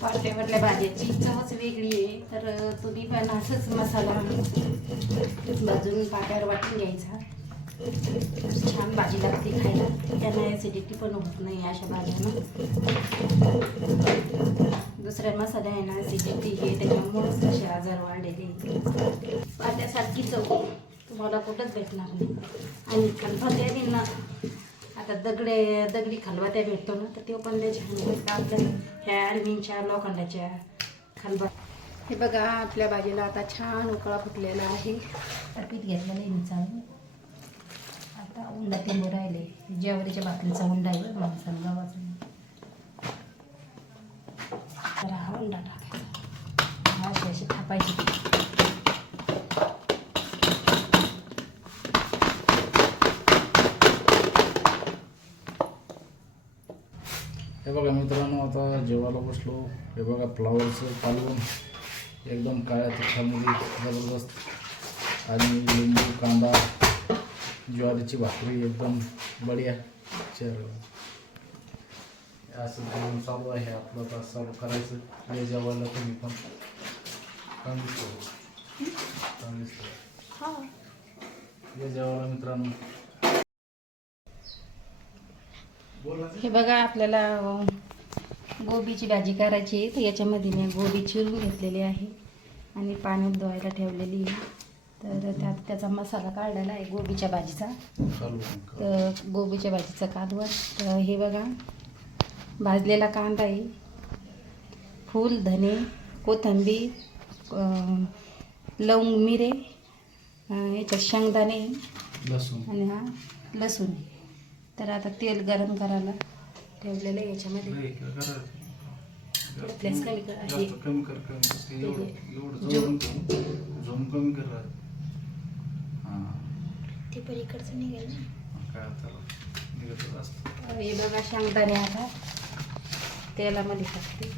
पाट्यावरल्या भाज्याची चवच वेगळी आहे. तर तुम्ही पण असंच मसाला भाजून पाट्यावर वाटून घ्यायचा. छान भाजी लागते खायला. त्यांना ॲसिडिटी पण होत नाही अशा भाज्यांना. दुसऱ्या मसाल्या आहे ना ॲसिडिटी हे त्याच्यामुळेच असे आजार वाढलेले. पाट्यासारखी चव तुम्हाला कुठंच भेटणार नाही. आणि खलबत्त्या ना आता दगडी खलबत्त्या भेटतो ना तर ते पण त्याच्या आपल्या ह्या ॲल्युमिनच्या लोखंडाच्या खलबत्त्या. हे बघा आपल्या भाजीला आता छान उकळा फुटलेला आहे. पीठ घेतलेलं आहे मी चालू. आता उंडा ते राहिले. ज्वारीच्या भाकरीचा उंडा आहे माणसाला गव्हाचा. तर हा उंडा टाकायचा. अशी थापायची. हे बघा मित्रांनो, आता जेवायला बसलो. हे बघा फ्लावरचं कालवण एकदम काळ्या तिखटामध्ये जबरदस्त आणि लिंबू कांदा ज्वारीची भाकरी एकदम बढिया. चल असं जेवण चालू आहे आपलं. तास चालू करायचं. हे जेवायला तुम्ही पण हे जेवायला मित्रांनो. हे बघा आपल्याला गोबीची भाजी करायची आहे. तर याच्यामध्ये मी गोबी चिरून घेतलेली आहे आणि पाण्यात धुवायला ठेवलेली आहे. तर त्याचा मसाला काढलेला आहे गोबीच्या भाजीचा. तर गोबीच्या भाजीचा कालवण. तर हे बघा भाजलेला कांदा आहे, फूल धने, कोथिंबीर, लवंग मिरे, याच्यात शेंगदाणे आणि हा लसूण. तर आता तेल गरम करायला ठेवलेलं आहे याच्यामध्ये. प्लस कमी कर ते पण इकडचं निघेल ना. हे बघा शेंगदाणे आता तेलामध्ये टाकते.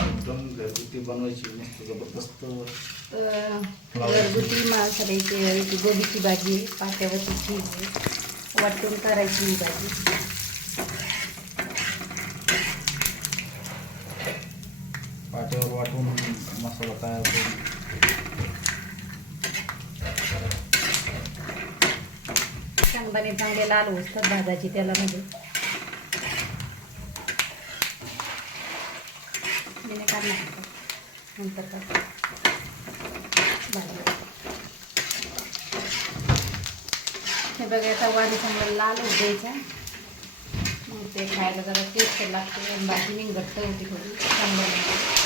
एकदम घरगुती बनवायची मस्त जबरदस्त घरगुती मसाल्याची गोबीची भाजी पाट्यावरची चीज वाटून करायची ही भाजी. पाट्यावर वाटून मसाला तयार करून शेंगदाणे चांगले लाल होतात भाजायची तेलामध्ये. नंतर हे बघा आता वाणी चांगला लाल होत द्यायचा. मग ते खायला जरा टेस्ट लागते आणि भाजी मी घट्ट होती थोडी चांगलं.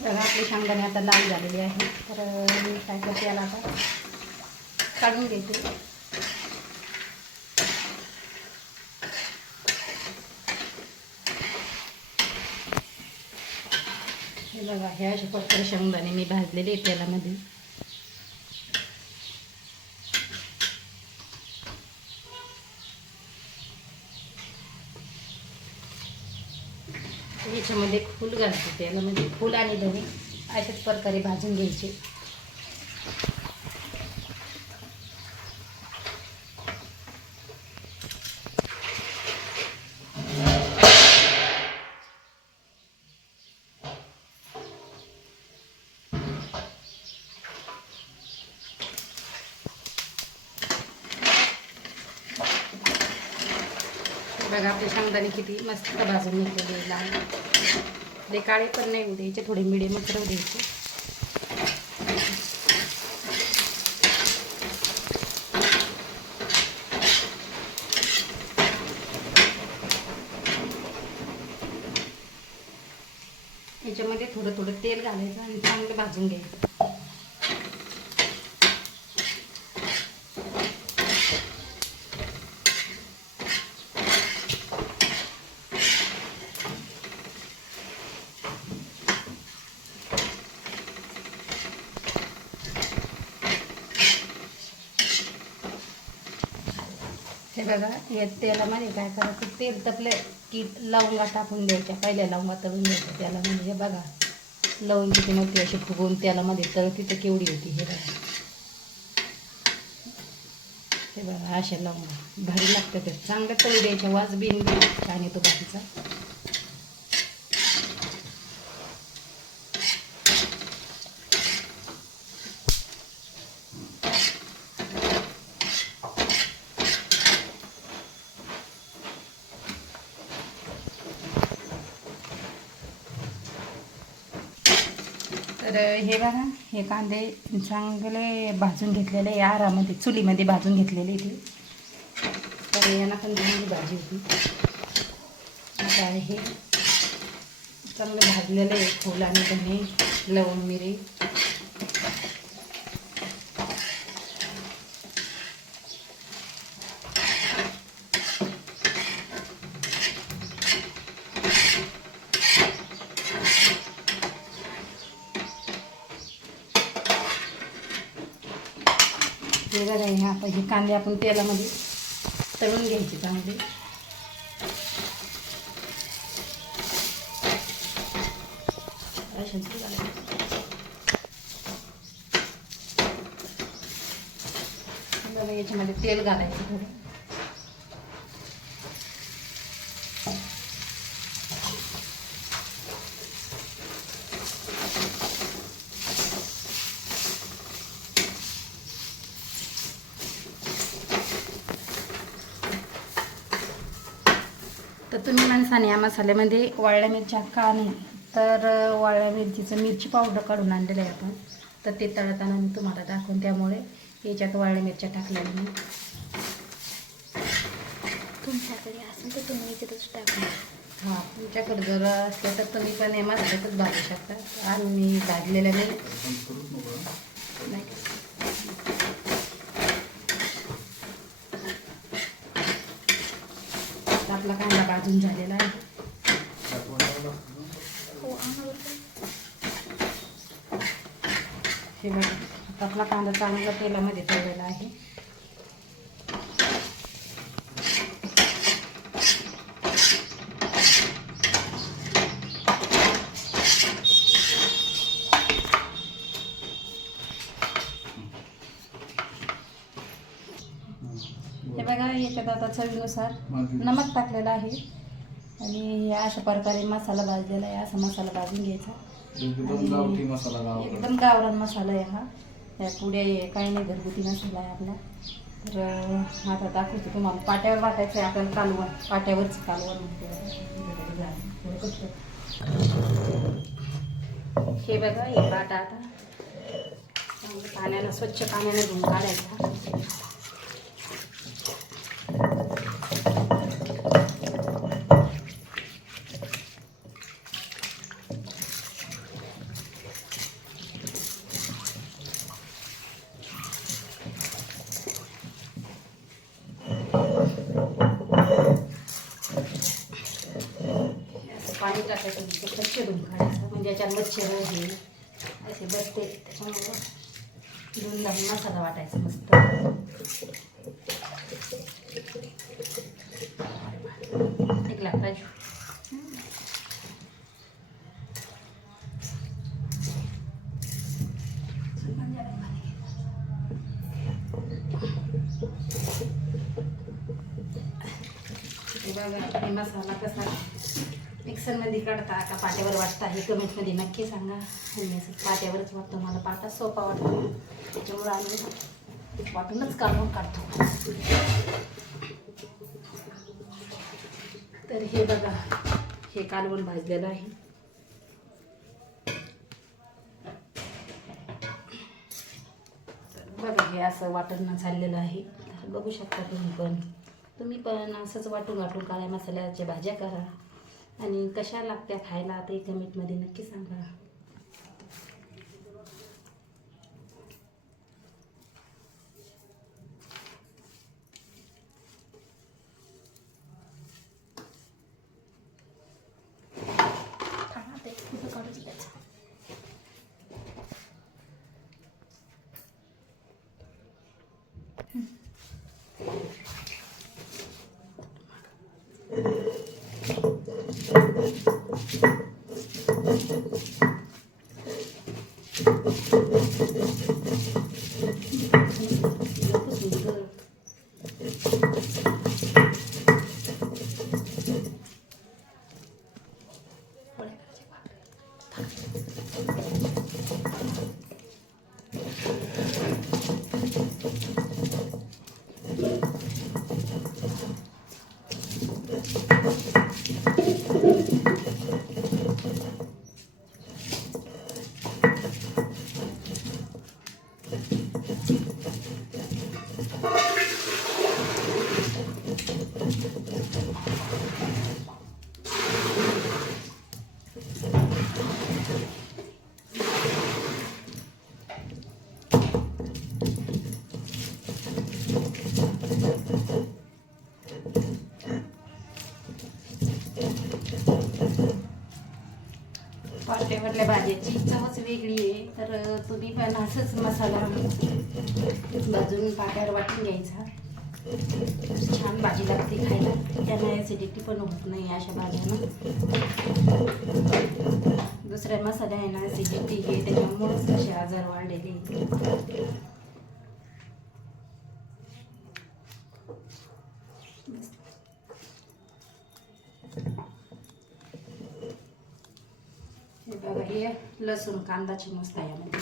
बघा आपले शेंगदाणे आता लाल झालेले आहे. तर मी काय करते याला आता काढून घेते. हे बघा हे असे पटकन शेंगदाणे मी भाजलेले तेलामध्ये. याच्यामध्ये फूल घालते तेलामध्ये. फूल आणि धने अशाच प्रकारे भाजून घ्यायचे. बघा आपले शेंगदाणे किती मस्त भाजून निघलेले लाल. ते काळे पण नाही द्यायचे, थोडे मिडियमच राहू द्यायचे. याच्यामध्ये थोडं थोडं तेल घालायचं आणि चांगलं भाजून घ्यायचं. बघा हे तेलामध्ये काय करायचं, तेल तपले की लवंगा टाकून द्यायच्या, पहिल्या लवंगा तळून द्यायच्या त्याला. म्हणजे हे बघा लवंग किती मोठी अशी फुगवून त्यालामध्ये तळती तर केवढी होती. हे बघा, हे बघा अशा लवंगा भारी लागतं. ते चांगलं तळू द्यायच्या, वाज बिन छान येतो बाकीचा. तर हे बघा हे कांदे चांगले भाजून घेतलेले, या आरामध्ये चुलीमध्ये भाजून घेतलेले इथे. तर यांना पण चांगली भाजी होती. आता हे चांगलं भाजलेलं आहे, फूल आणि धने, लवंग, मिरी. हे बघा हे आता हे कांदे आपण तेलामध्ये तळून घ्यायचे चांगले. बघा याच्यामध्ये तेल घालायचं थोडं. तर तुम्ही माणसाने या मसाल्यामध्ये वाळल्या मिरच्या का नाही, तर वाळल्या मिरचीचं मिरची पावडर काढून आणलेलं आहे आपण. तर ते तळताना मी तुम्हाला दाखवून, त्यामुळे याच्यात वाळल्या मिरच्या टाकलेल्या नाही. तुमच्याकडे असेल तर तुम्ही याच्यातच टाका. हां, तुमच्याकडे जर असलं तर तुम्ही पण हे मसाल्यातच भाजू शकता. आम्ही भाजलेल्या नाही. आपला कांदा भाजून झालेला आहे. हे बघा आता आपला कांदा चांगला तेलामध्ये तळलेला आहे. हे बघा याच्यात आता चवीनुसार नमक टाकलेलं आहे. आणि अशा प्रकारे मसाला भाजलेला आहे. असा मसाला भाजून घ्यायचा. एकदम गावरान मसाला आहे हा. त्या पुढे काही नाही, घरगुती मसाला आहे आपला. तर आता दाखवते तुम्हाला. पाट्यावर वाटायचं आहे आपल्याला कालवण, पाट्यावरच कालवण म्हणते. हे बघा हे पाटा आता पाण्यानं, स्वच्छ पाण्याने धुवून काढायचा. पाणी टाकायचं, स्वच्छ धुवून काढायचं. म्हणजे याच्यात मच्छर हे असे बसते, त्याच्यामुळं धुवून घालून मसाला वाटायचा मस्त. एक लागता बघा हे मसाला कसा मिक्सरमध्ये काढता का पाट्यावर वाटता, हे कमेंटमध्ये नक्की सांगा. आणि पाट्यावरच वाटतो, मला पाटा सोपा वाटतो, त्याच्यामुळं आम्ही वाटूनच काढून काढतो. तर हे बघा हे कालवण भाजलेलं आहे. बघा हे असं वाटण चाललेलं आहे. बघू शकता तुम्ही पण असंच वाटून काळ्या मसाल्याच्या भाज्या करा. आणि कशा लागत्या खायला ते कमेंटमध्ये नक्की सांगा. पाट्यावरल्या भाज्याची चवच वेगळी आहे. तर तुम्ही पण असंच मसाला भाजून पाट्यावर वाटून घ्यायचा. छान भाजी लागते खायला. त्यांना ॲसिडिटी पण होत नाही अशा भाज्यांना. दुसऱ्या मसाल्या आहे ना ॲसिडिटी हे त्याच्यामुळेच असे आजार वाढलेले. हे बघा हे लसूण कांदाची मस्त आहे यामध्ये.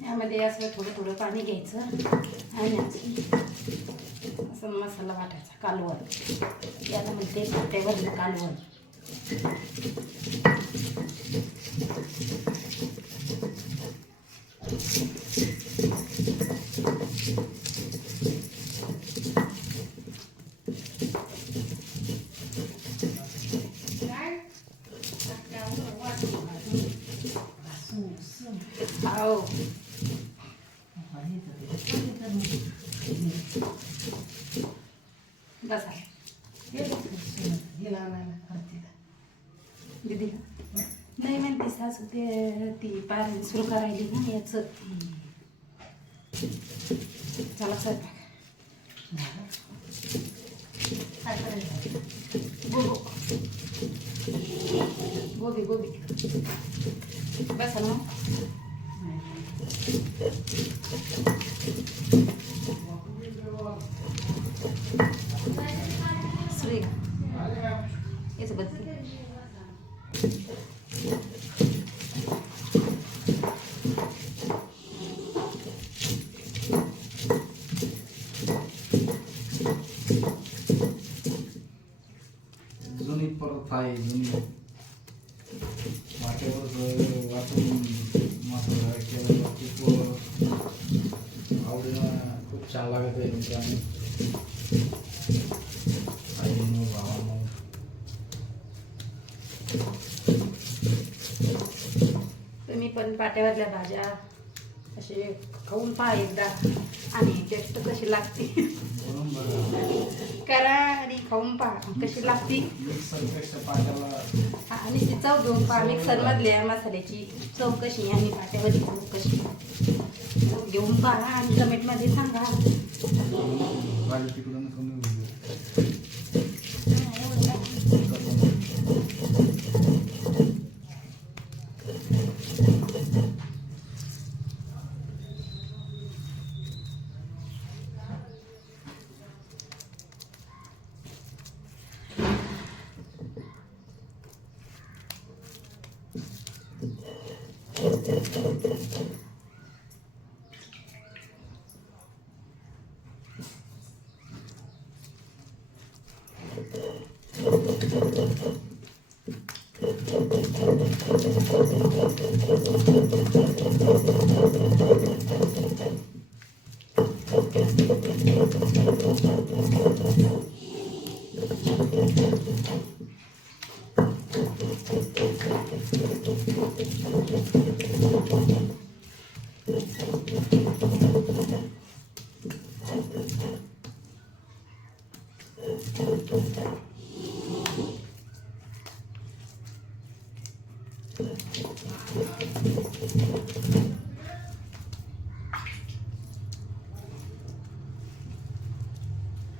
यामध्ये असं थोडं थोडं पाणी घ्यायचं आणि असं मसाला वाटायचा. कालवण याला म्हणते पाट्यावर कालवण. हो बसा दीदी नाही म्हणते सासू ते ती पार सुरू करायली ना याचं. चला स्वयंपाक. गोबी गोबी बसा ना. श्री याचं बद्दल जुनी परत आहे. जुनी वाटेवर वाटून मसाला केला खूप आवडीनं खूप छान लागत आहे. तुमच्या आईनं भावानं तुम्ही पण पाट्यावरल्या भाज्या असे खाऊन पहा एकदा आणि टेस्ट कशी लागते म्हणून बघा करा आणि खाऊन पहा कशी लागते. मिक्सरपेक्षा पाट्याला आणि ती चव घेऊन पहा. मिक्सरमधल्या मसाल्याची चव कशी आणि पाट्यावरची चव कशी घेऊन पहा आणि कमेंटमध्ये सांगा. भाजी तिकडून कमी होईल.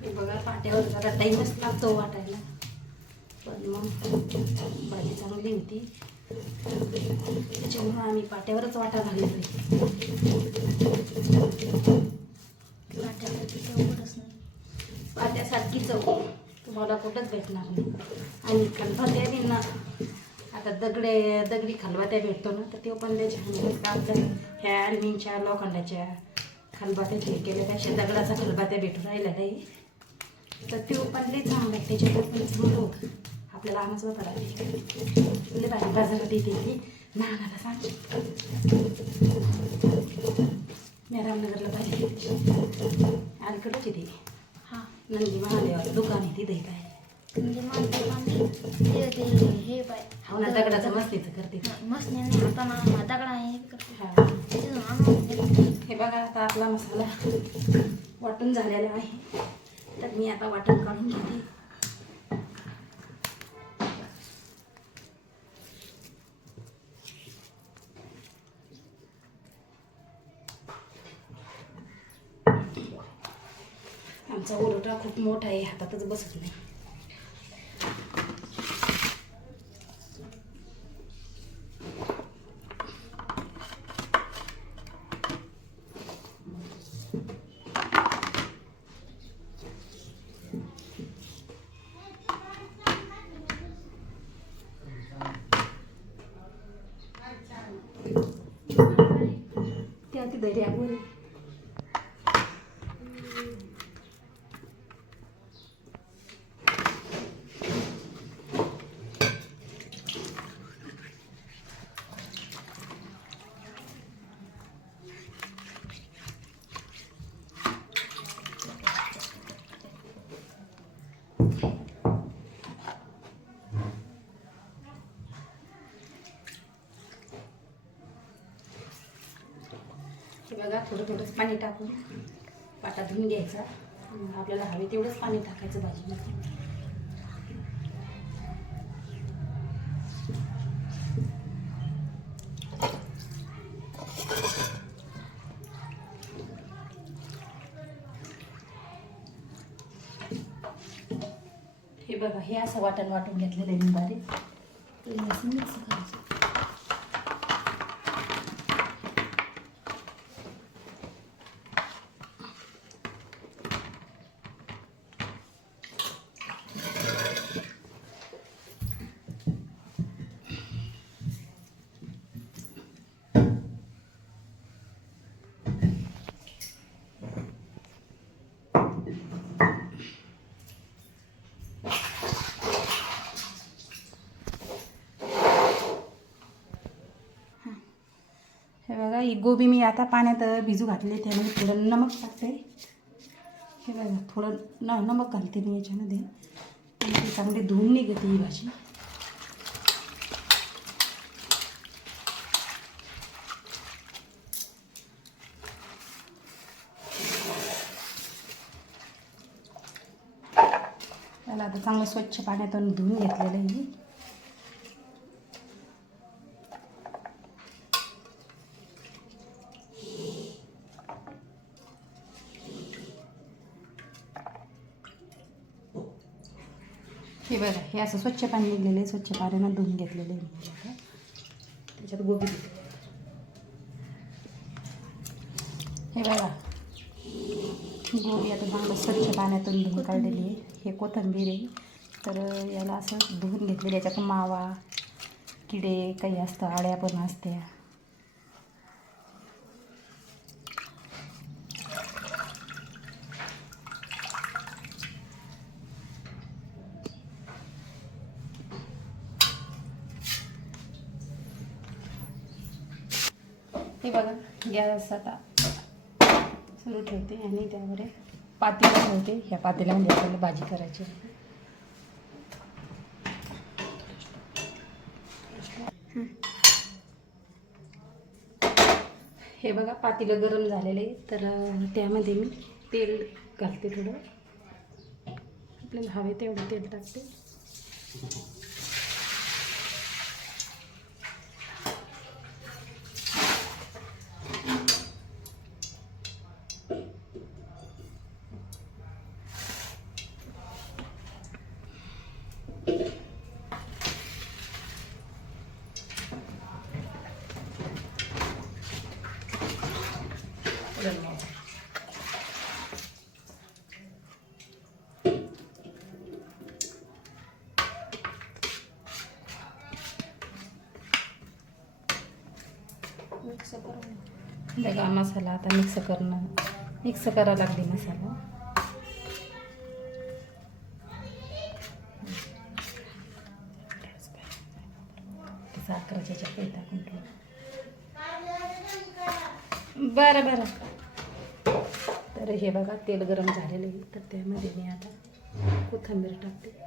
हे बघा पाट्यावर जरा टाईमच लागतो वाटायला, पण मग भाजी चांगली होती त्याच्यामुळं आम्ही पाट्यावरच वाटायला लागले. वाटायला तिथं उघडच नाही. पाट्यासारखी चव तुम्हाला कुठंच भेटणार नाही. आणि खलबत्त्या बी ना, आता दगडी खलबत्त्या भेटतो ना, तर तो पण त्याच्या आपल्या ह्या ॲल्युमिनच्या लोखंडाच्या खलबत्त्या केल्यापेक्षा दगडाचा खलबत्त्या भेटून राहिला नाही, तर तो पण लई चांगला आहे. त्याच्यावर पण चांगलं होतं. आपल्याला आमच होता राहिले भाजी बाजारात येते ती नानाला सांग, मी रामनगरला पाहिजे अलीकडंच येते. हां नंदी महादेवाला दुकान आहे तिथे काय म्हणजे माझं ते हे पाय हो ना, दगडाचं मस्तीचं करते. मस्त नाही हाताना दगडा हे करते. हा. तिथून आणून हे बघा आता आपला मसाला वाटून झालेला आहे, तर मी आता वाटण काढून घेते. आमचा ओरडा खूप मोठा आहे, हातातच बसत नाही. त्या ती दर्यावर आहे. हे बघा थोडं थोडंच पाणी टाकून पाटा धुवून घ्यायचा. आपल्याला हवे तेवढंच पाणी टाकायचं भाजीमध्ये. हे बघा हे असं वाटण वाटून घेतलेलं आहे मी बारीक. ते असं मिक्स करायचं. हे बघा ही गोबी मी आता पाण्यात भिजू घातले, त्यामध्ये थोडं नमक टाकते. हे बघा थोडं नमक घालते मी याच्यामध्ये, आणि ती चांगली धुवून निघते ही भाजी. त्याला आता चांगलं स्वच्छ पाण्यातून धुवून घेतलेलं आहे. हे बघा हे असं स्वच्छ पाणी निघलेलं आहे, स्वच्छ पाण्यानं धुवून घेतलेलं आहे मी. आता त्याच्यात गोबी देते. हे बघा गोबी आता चांगलं स्वच्छ पाण्यातून धुवून काढलेली आहे. हे कोथिंबीर आहे, तर याला असं धुवून घेतलेलं. याच्यात मावा किडे काही असतं, आळ्या पण असत्या. हे बघा गॅस आता सुरू ठेवते आणि त्यावर पातेलं ठेवते. ह्या पातेल्यामध्ये आपल्याला भाजी करायची आहे. हे बघा पातेलं गरम झालेलं आहे, तर त्यामध्ये मी तेल घालते. थोडं आपल्याला हवे तेवढं तेल टाकते. बघा मसाला आता मिक्स करायला लागते मसाला. साखरेच्या चपे टाकून ठेव. बरं. तर हे बघा तेल गरम झालेलं आहे, तर त्यामध्ये मी आता कोथिंबीर टाकते.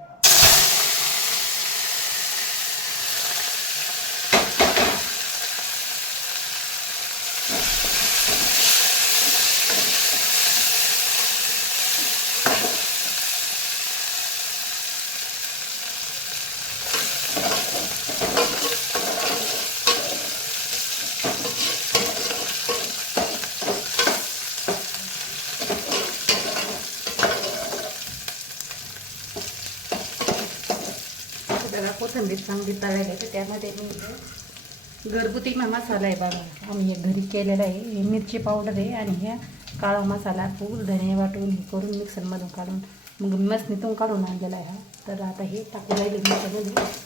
बघा कोथिंबीर चांगली तळायला, तर त्यामध्ये मी घरगुती मसाला आहे बघा, आम्ही हे घरी केलेला आहे. हे मिरची पावडर आहे आणि ह्या काळा मसाला फूल धने वाटून हे करून मिक्सरमधून काढून मग मसनीतून काढून आणलेला आहे हा. तर आता हे टाकून राहिले मिक्सरमध्ये.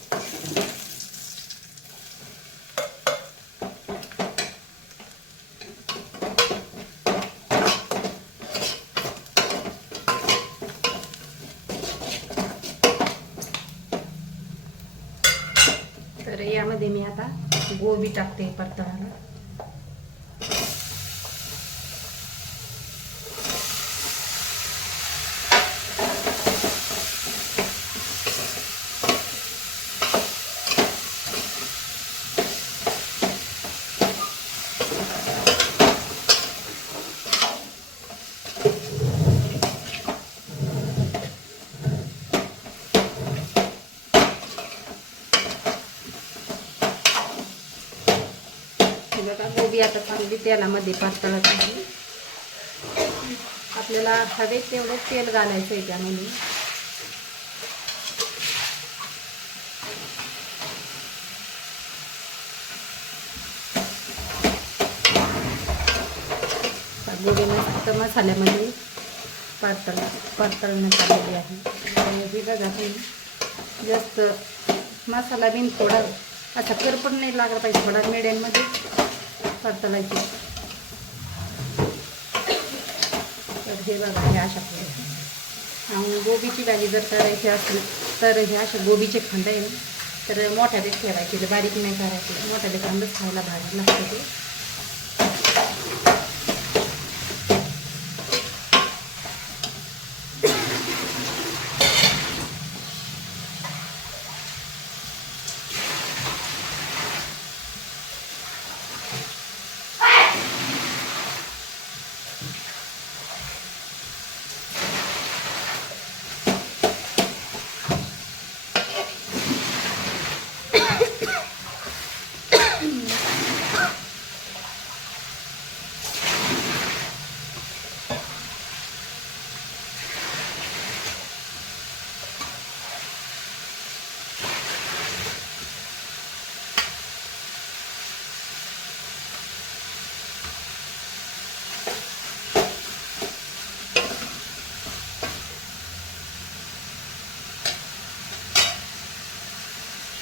तर यामध्ये मी आता गोबी टाकते परताळाला. बघा गोबी आता चांगली तेलामध्ये परतळत आहे. आपल्याला हवे तेवढे तेल घालायचं आहे त्यामध्ये. गोबी मस्त मसाल्यामध्ये परतळण्यात आलेली आहे. हे बघा तुम्ही जास्त मसाला बिन थोडा असा करपण नाही लागला पाहिजे, थोडा मिडियममध्ये परतलायची. तर हे बघा हे अशा प्रकारे. आणि गोबीची भाजी जर करायची असली तर हे अशा गोबीचे खंड आहे ना, तर मोठ्यालेच ठेवायचे, बारीक नाही करायचे. मोठ्याले कांदच खायला भाजी लागते ते.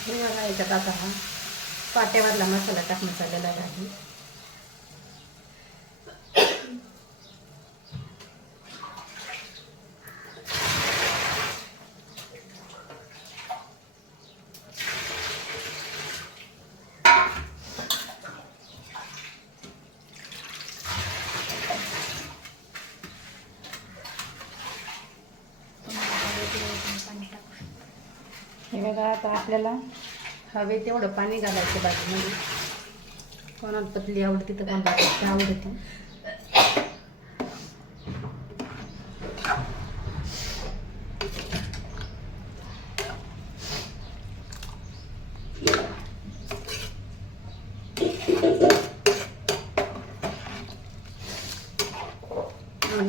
हे बघा याच्यात आता हा पाट्यावरला मसाला टाकण्यात आलेला आहे. बघा आता आपल्याला हवे तेवढं पाणी घालायचं भाजीमध्ये. कोणाला पतली आवडते तर कोणाला घट्ट आवडते.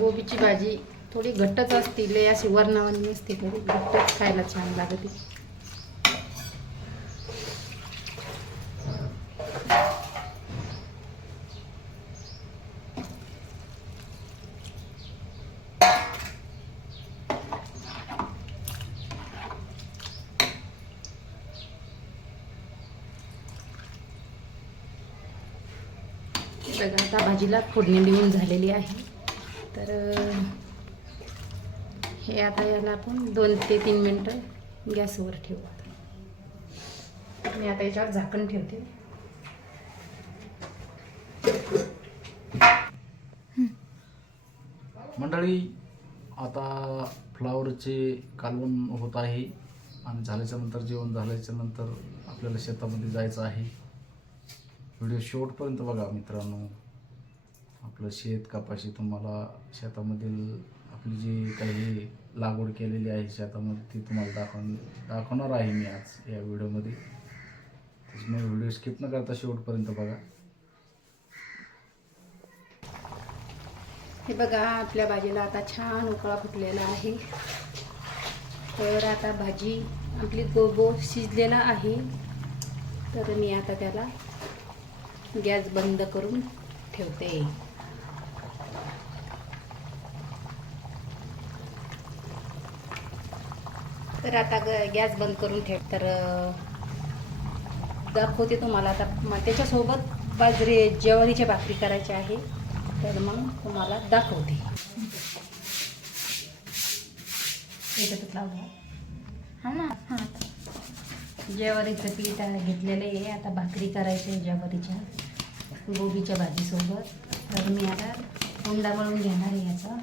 गोबीची भाजी थोडी घट्टच असते, लय अशी वरणावणी नसते, थोडी घट्टच खायला छान लागते. बघा आता भाजीला फोडणी देऊन झालेली आहे. तर हे आता याला आपण 2 ते 3 मिनटं गॅसवर ठेवू. मी आता याच्यावर झाकण ठेवते. मंडळी, आता फ्लावरचे कालवण होत आहे आणि झाल्याच्यानंतर जेवण झाल्याच्यानंतर आपल्याला शेतामध्ये जायचं आहे. व्हिडिओ शेवटपर्यंत बघा मित्रांनो. आपलं शेत कपाशी तुम्हाला शेतामधील आपली जी काही लागवड केलेली आहे शेतामध्ये ती तुम्हाला दाखवणार आहे मी आज या व्हिडिओमध्ये. त्याच्यामुळे व्हिडिओ स्किप न करता शेवटपर्यंत बघा. हे बघा आपल्या भाजीला आता छान उकळा फुटलेला आहे. तर आता भाजी आपली गोबो शिजलेला आहे. तर मी आता त्याला गॅस बंद करून ठेवते. तर आता गॅस बंद करून ठेव. तर दाखवते तुम्हाला आता. त्याच्यासोबत ज्वारीच्या भाकरी करायच्या आहे. तर मग तुम्हाला दाखवते. याच्यातच लावलं. हा ना. हां, ज्वारीचं पीठ घेतलेलं आहे. आता भाकरी करायची आहे ज्वारीच्या गोबीच्या भाजीसोबत. तर मी आता उंडा मळून घेणार आहे याचा.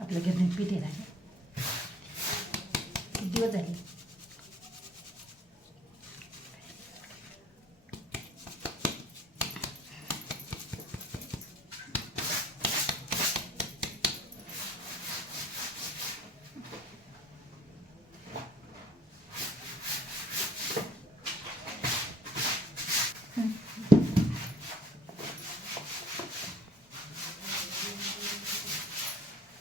आपलं घेऊन पीठ आहे. किती दिवस झाले.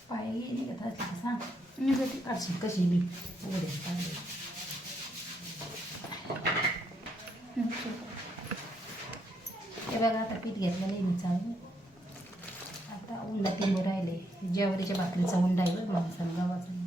पाय गेली का त्याला सांग. मी कधी काढशील कशी मी उघडे काढले. हे बघा आता पीठ घेतलेलं आहे मी चालू. आता उंडा तिंबू राहिले. ज्वारीच्या भाकरीचा उंडा आहे बघ माणसाला गावाचा.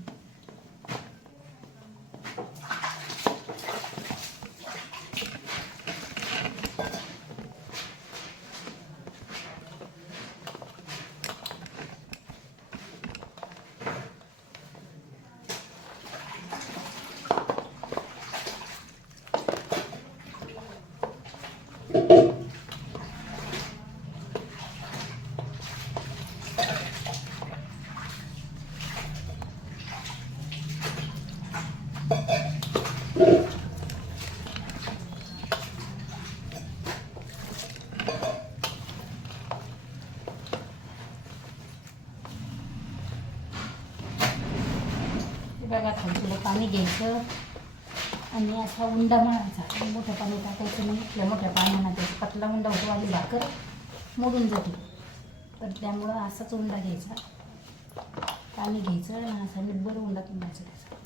बघा थोडं पाणी घ्यायचं आणि असा उंडा मळायचा. मोठं पाणी टाकायचं नाही. आपल्या मोठ्या पाण्यानं त्याचा पतला उंडा होतो आणि भाकर मोडून जाते. तर त्यामुळं असाच उंडा घ्यायचा. पाणी घ्यायचं आणि असा निब्बर उंडा तुंबायचा त्याचा.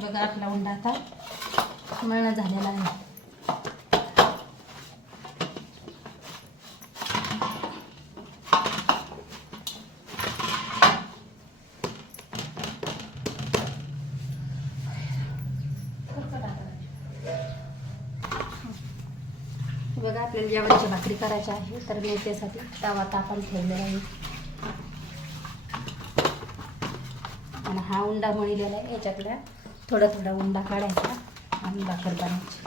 बघा आपला उंडा आता मळणं झालेला आहे. बघा आपल्याला ज्वारीची भाकरी करायची आहे, तर मी त्यासाठी तवा तापायला ठेवलेला आहे. आणि हा उंडा मळलेला आहे, याच्यातल्या थोडा थोडा उंडा काढायचा आणि भाकर बनायची.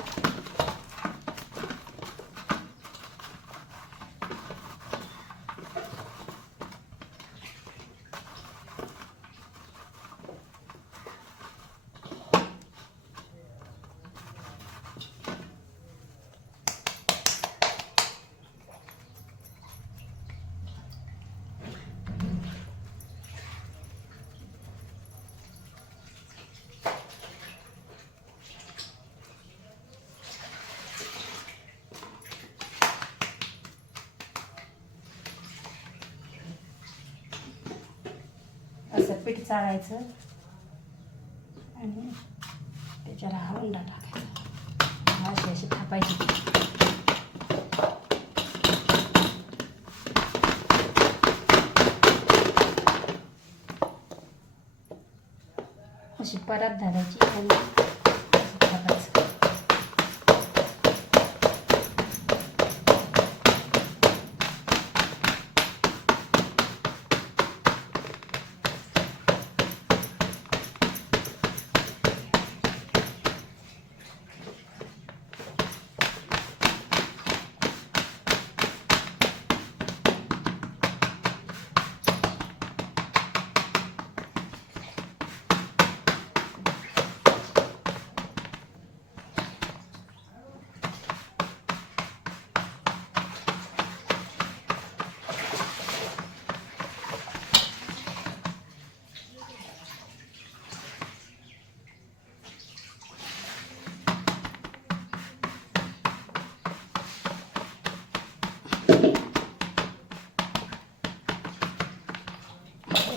असं पीठ चाळायचं आणि त्याच्याला हा उंडा टाकायचा. अशी अशी थापायची. अशी परत धरायची आणि थापायचं.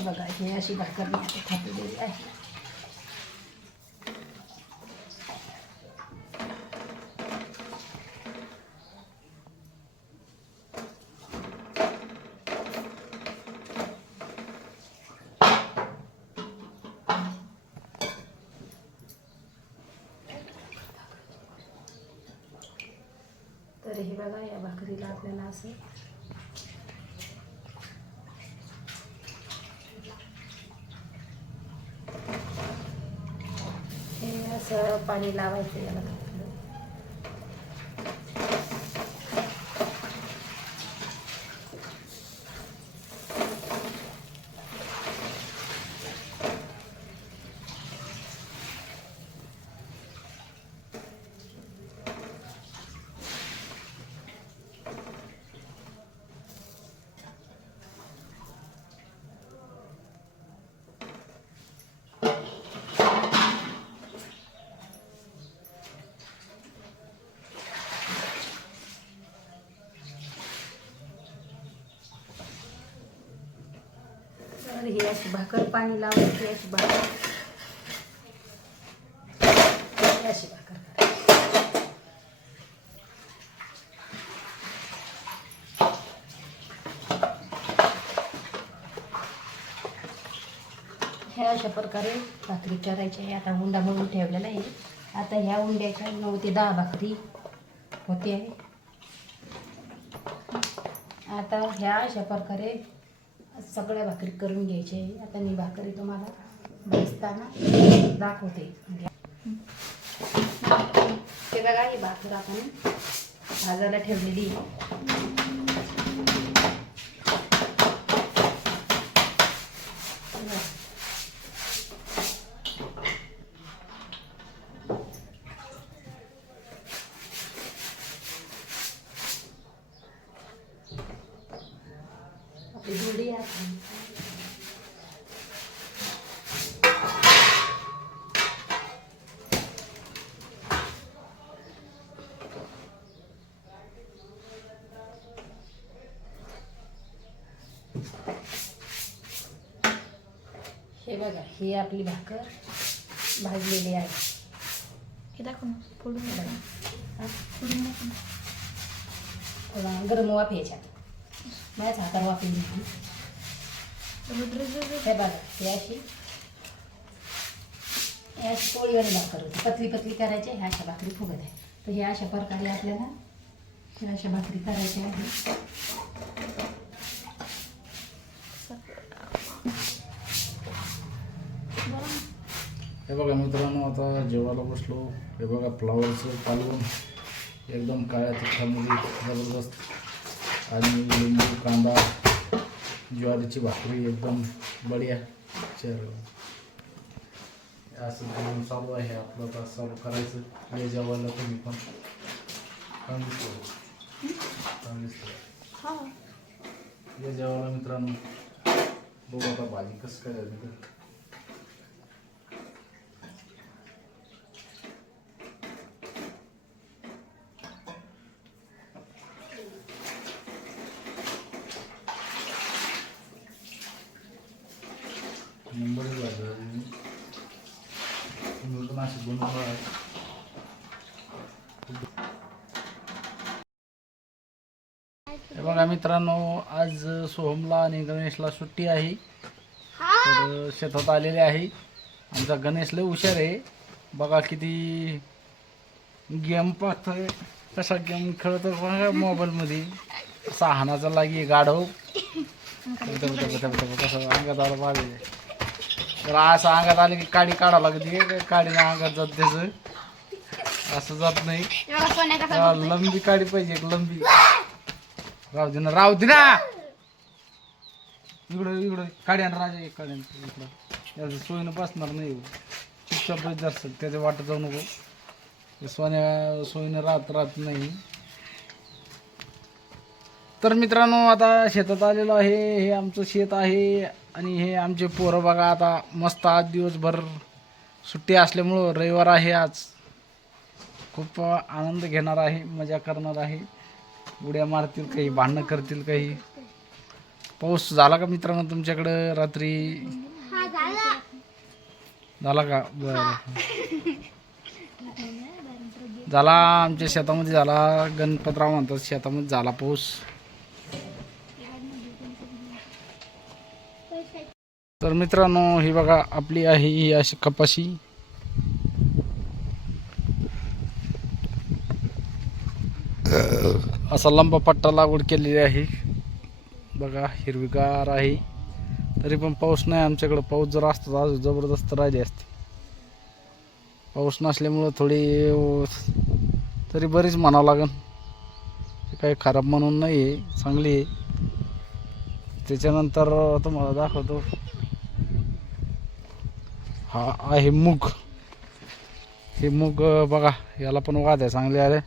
बघा हे अशी भाकर मी आता थापलेली आहे. तर हे बघा या भाकरीला आपल्याला असं असं पाणी लावायचं याला. तर ही अशी भाकर पाणी लावायची. अशी भाकर अशी भाकर ह्या अशा प्रकारे भाकरी करायची आहे. आता उंडा म्हणून ठेवलेला आहे. आता ह्या उंड्याच्या 9 ते 10 भाकरी होते आहे. आता ह्या अशा प्रकारे सगळ्या भाकरी करून घ्यायच्या आहे. आता मी भाकरी तुम्हाला भाजताना दाखवते. हे बघा ही भाकर आपण भाजायला ठेवलेली आपली जोडी आहे. हे बघा ही आपली भाकर भाजलेली आहे. हे दाखव ना फोडून हे बघा. हा? फोडून दाखव ना. थोडा गरम वाफ याच्यात माझ्याच हातावर वाफी घेतली. हे बघा हे अशी पोळीवाली भाकर होती, पतली पतली करायची. ह्या अशा भाकरी फुगत आहे. तर ह्या अशा प्रकारे आपल्याला ह्या अशा भाकरी करायच्या आहे. हे बघा मित्रांनो, आता जेवायला बसलो. हे बघा फ्लावरचं कालवण एकदम काळ्या तिखटामध्ये जबरदस्त, आणि लिंबू कांदा, ज्वारीची भाकरी एकदम बढिया. असं जेवण चालू आहे आपलं. आता चालू करायचं. हे जेवायला तुम्ही पण छान दिसतो, छान दिसतो. हे जेवायला मित्रांनो. बघू आता भाजी कसं करायचं. नंबर तुम्ही पण असे बनवणार आहे. हे बघा मित्रांनो, आज सोहमला आणि गणेशला सुट्टी आहे. तर शेतात आलेले आहे. आमचा गणेश लय हुशार आहे. बघा किती गेम पाहतोय, कसा गेम खेळतो बघा मोबाईलमध्ये. कसा हानाचा लागी गाढव कसं अंगात आलं पाहिजे. तर असं अंगात आले की काडी काढावं लागते. काडीनं अंगात जात त्याचं असं जात नाही. लंबी काडी पाहिजे, एक लंबी. राहू दे ना, राहू दे ना. इकडं इकडं काड्यान राजा, एक काड्यान इकडं. याचं सोयीनं बसणार नाही. चुपचाप जास्त त्याच्या वाटत जाऊ नको. सोयीनं राहत नाही. तर मित्रांनो, आता शेतात आलेलो आहे. हे आमचं शेत आहे आणि हे आमचे पोरं बघा. आता मस्त आज दिवसभर सुट्टी असल्यामुळं, रविवार आहे आज, खूप आनंद घेणार आहे, मजा करणार आहे. उड्या मारतील काही, भांडणं करतील काही. पाऊस झाला का मित्रांनो तुमच्याकडं रात्री? झाला का? बरं झाला. आमच्या शेतामध्ये झाला. गणपतराव म्हणतात शेतामध्ये झाला पाऊस. तर मित्रांनो, ही बघा आपली आहे ही अशी कपाशी. असा लंबा पट्टा लागवड केलेली आहे बघा. हिरवीगार आहे. तरी पण पाऊस नाही आमच्याकडं. पाऊस जर असता तर आज जबरदस्त राहिली असते. पाऊस नसल्यामुळं थोडी तरी बरीच म्हणावं लागेल. काही खराब म्हणून नाही आहे, चांगली आहे. त्याच्यानंतर तुम्हाला दाखवतो. हा आहे मूग. हे मूग बघा, याला पण वाद आहे, चांगले आले.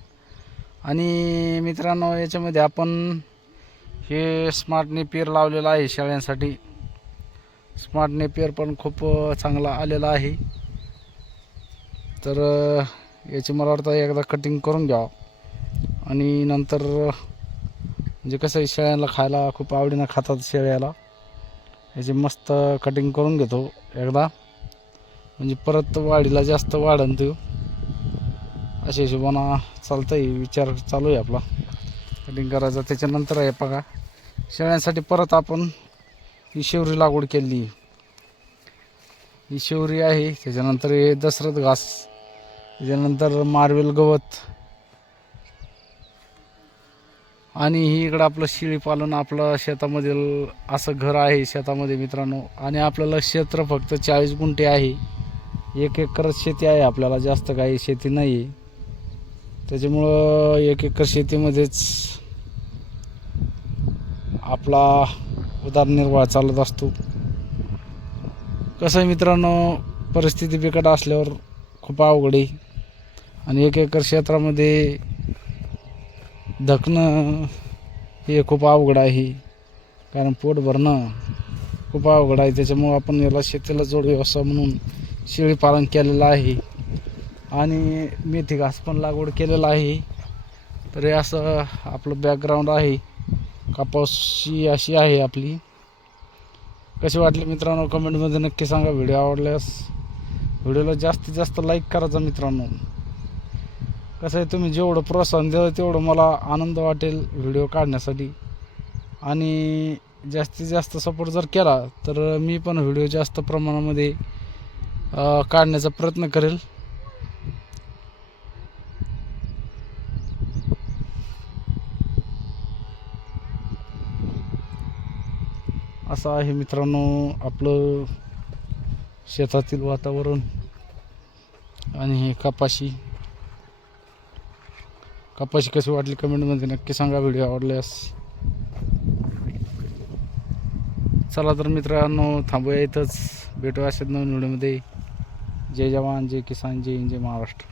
आणि मित्रांनो, याच्यामध्ये आपण हे स्मार्ट नेपियर लावलेलं आहे शेळ्यांसाठी. स्मार्ट नेपियर पण खूप चांगला आलेला आहे. तर याची मला वाटतं एकदा कटिंग करून घ्यावं. आणि नंतर म्हणजे कसं आहे, शेळ्यांना खायला खूप आवडीनं खातात शेळ्याला. याची मस्त कटिंग करून घेतो एकदा, म्हणजे परत वाढीला जास्त वाढन तो. अशा हिशोबानं चालतं आहे. विचार चालू आहे आपला कटिंग करायचा. त्याच्यानंतर आहे बघा, शेळ्यांसाठी परत आपण ही शेवरी लागवड केली. ही शेवरी आहे. त्याच्यानंतर हे दशरथ घास, त्याच्यानंतर मार्वेल गवत, आणि ही इकडं आपलं शेळी पालन. आपलं शेतामधील असं घर आहे शेतामध्ये मित्रांनो. आणि आपल्याला क्षेत्र फक्त 40 गुंठे आहे. 1 एकर शेती आहे आपल्याला, जास्त काही शेती नाही आहे. त्याच्यामुळं 1 एकर शेतीमध्येच आपला उदरनिर्वाह चालत असतो. कसं आहे मित्रांनो, परिस्थिती बिकट असल्यावर खूप अवघड आहे. आणि 1 एकर क्षेत्रामध्ये धकणं हे खूप अवघड आहे. कारण पोट भरणं खूप अवघड आहे. त्याच्यामुळं आपण याला शेतीला जोड व्यवसाय म्हणून शेळीपालन केलेलं आहे. आणि मेथी घास पण लागवड केलेला आहे. तर हे असं आपलं बॅकग्राऊंड आहे. कपाशी अशी आहे आपली. कशी वाटली मित्रांनो कमेंटमध्ये नक्की सांगा. व्हिडिओ आवडल्यास व्हिडिओला जास्तीत जास्त लाईक करायचा मित्रांनो. कसं आहे, तुम्ही जेवढं प्रोत्साहन द्याल तेवढं मला आनंद वाटेल व्हिडिओ काढण्यासाठी. आणि जास्तीत जास्त सपोर्ट जर केला तर मी पण व्हिडिओ जास्त प्रमाणामध्ये काढण्याचा प्रयत्न करेल. असं आहे मित्रांनो आपलं शेतातील वातावरण. आणि हे कपाशी कशी वाटली कमेंटमध्ये नक्की सांगा. व्हिडिओ आवडल्यास चला तर मित्रांनो थांबूया इथंच. भेटूया अशाच नवीन व्हिडिओमध्ये. जय जवान, जय किसान, जय हिंद, जय महाराष्ट्र.